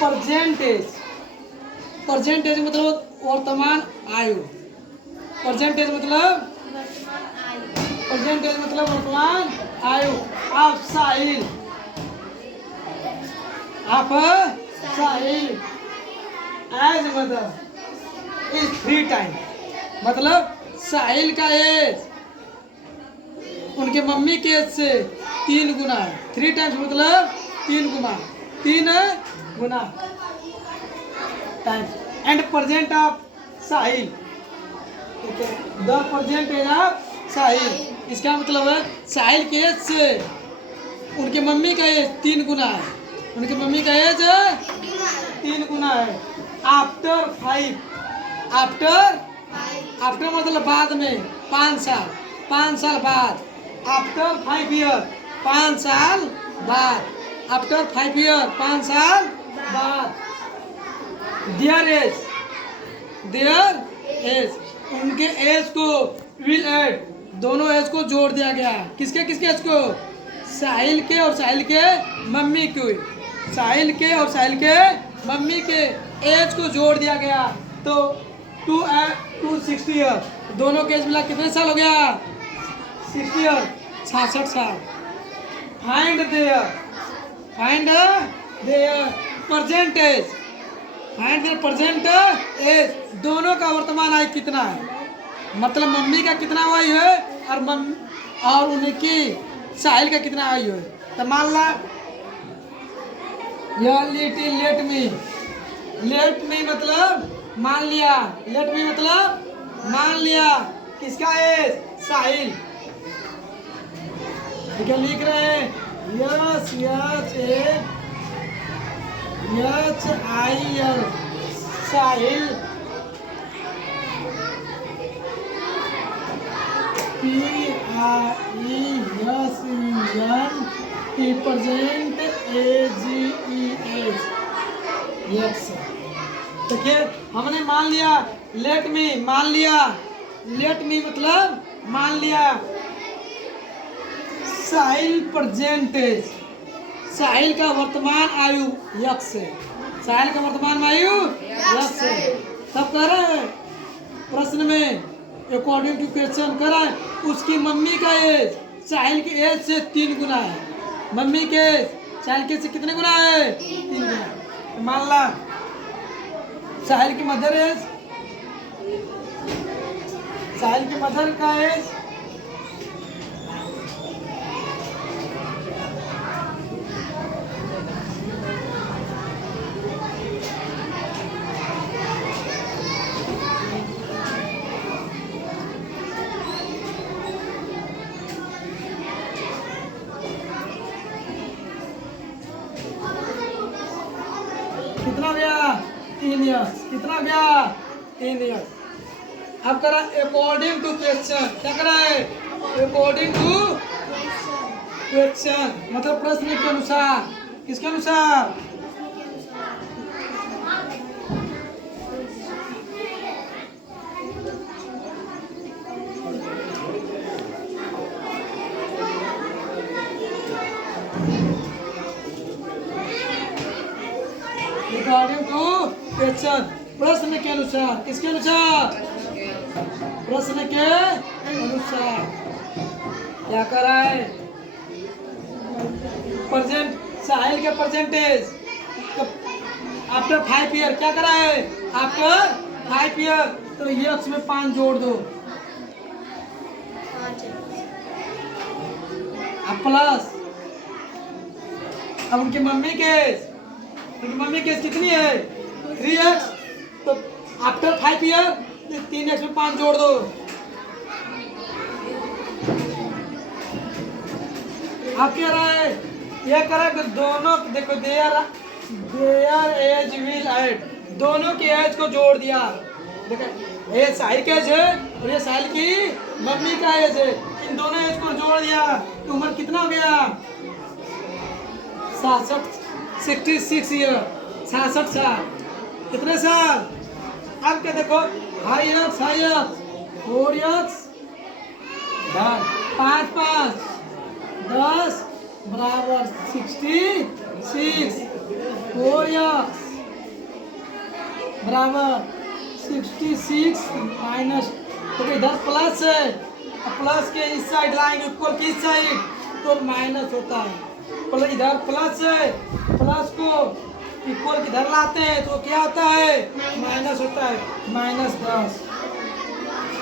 Percentage, percentage मतलब वर्तमान आयु। परसेंटेज मतलब वर्तमान आयु। आप साहिल, आप साहिल एज मदर इज 3 टाइम, मतलब साहिल का एज उनके मम्मी के एज से 3 गुना है। 3 टाइम्स मतलब 3 गुना, 3 गुना times. And present of Sahil, the present of Sahil, इसका मतलब है साहिल के एज से उनके मम्मी का एज 3 गुना है। उनके मम्मी का एज 3 गुना है। आफ्टर 5, आफ्टर मतलब बाद में, 5 साल, 5 साल बाद। आफ्टर 5 ईयर, 5 साल बाद। आफ्टर 5 ईयर, 5 साल बाद। देयर एज, उनके एज को विल ऐड, दोनों एज को जोड़ दिया गया। किसके किसके एज को? साहिल के और साहिल के मम्मी के, साहिल के और साहिल के मम्मी के एज को जोड़ दिया गया। तो 260 ईयर, दोनों के एज मिला कितने साल हो गया? 60 ईयर, 66 साल। Find their percentage, find their present age, दोनों का वर्तमान आयु कितना है? मतलब मम्मी का कितना आयु है और उनकी साहिल का कितना आयु है। तो मान ला यह लेट मी मतलब मान लिया, लेट मी मतलब मान लिया किसका एज? साहिल। ठीक है, लिख रहे हैं SHIL साहिल, PRESENT प्रेजेंट AGES। देखिए हमने मान लिया लेट मी, मान लिया लेट मी मतलब मान लिया साहिल परसेंटेज, साहिल का वर्तमान आयु यक्स है, साहिल का वर्तमान आयु यक्स है। तब कह रहे हैं प्रश्न में अकॉर्डिंग टू क्वेश्चन कह रहा है उसकी मम्मी का एज साहिल की एज से 3 गुना है। मम्मी के साहिल के से कितने गुना है? 3 गुना। तो मान ला साहिल की मदर एज, साहिल की मदर का एज कितना गया? 3 ईयर्स। कितना गया? 3 ईयर्स। अब करा अकॉर्डिंग टू क्वेश्चन, क्या करा है? अकॉर्डिंग टू क्वेश्चन मतलब प्रश्न के अनुसार। किसके अनुसार? अकॉर्डिंग टू क्वेश्चन, प्रश्न के अनुसार। किसके अनुसार? प्रश्न के अनुसार। क्या कर रहा है? प्रेजेंट साहिल के परसेंटेज आफ्टर 5 ईयर, क्या करा है? आफ्टर 5 ईयर, तो ये अक्ष में 5 जोड़ दो। अब प्लस, अब उनकी मम्मी के, उनकी मम्मी की एज कितनी है? 3x, तो आफ्टर 5 ईयर 3x में 5 जोड़ दो। आप क्या रहा है? यह करा कि दोनों देखो देयर एज विल ऐड, दोनों के एज को जोड़ दिया। देखो ये साहिल का एज है और ये साहिल की मम्मी का एज है, इन दोनों एज को जोड़ दिया तो उम्र कितना हो गया? 66 ईयर, 66 साल। कितने साल? अब क्या देखो हाई एक्स 4 एक्स 5 5 10 बराबर 66, 4 एक्स बराबर 66 माइनस, तो इधर प्लस है, प्लस के इस साइड लाएंगे इक्वल की इस साइड तो माइनस होता है। प्लस इधर प्लस है, प्लस को इक्वल किधर लाते हैं तो क्या होता है माइनस होता है, -10।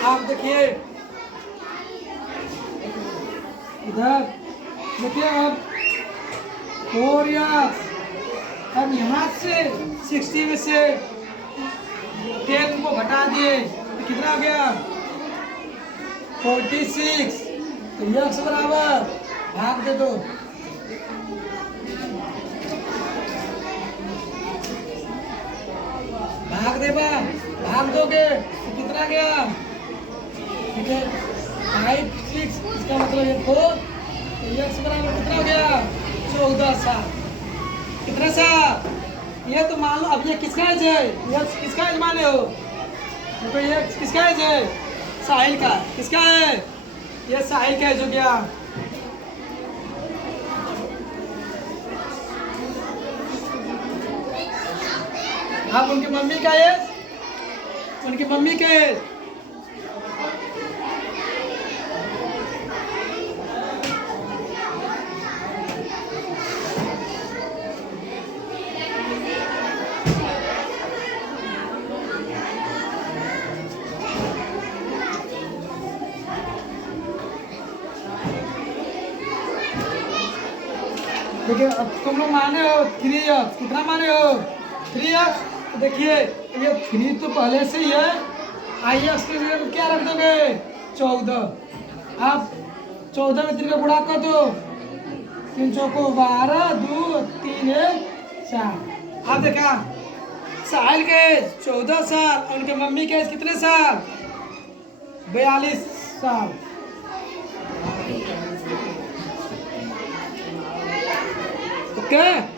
आप देखिए इधर देखिए अब 4x, अब यहाँ से 60 में से 10 को घटा दिए तो कितना हो गया 46, तो x बराबर भाग दे दो, भाग दे बा, भाग दोगे तो कितना गया, ठीक है 5 6, इसका मतलब ये 4, तो x बराबर कितना हो गया 14 साल। कितना सा ये तो मान लो, अब ये किसका एज है, ये किसका एज माने हो, तो ये किसका एज है साहिल का, किसका है ये साहिल का एज हो गया। अब उनकी मम्मी का एज, उनकी मम्मी का एज, देखिए अब तुम लोग माने हो 3x, कितना माने हो 3x, तो देखिए ये 3 तो पहले से ही है, ix के लिए क्या रख दोगे 14, आप 14 में 3 का गुणा कर दो, 3 चौको 12, 2 3 1 4। आप देखा साहिल के 14 साल और उनके मम्मी के कितने साल 42 साल। ओके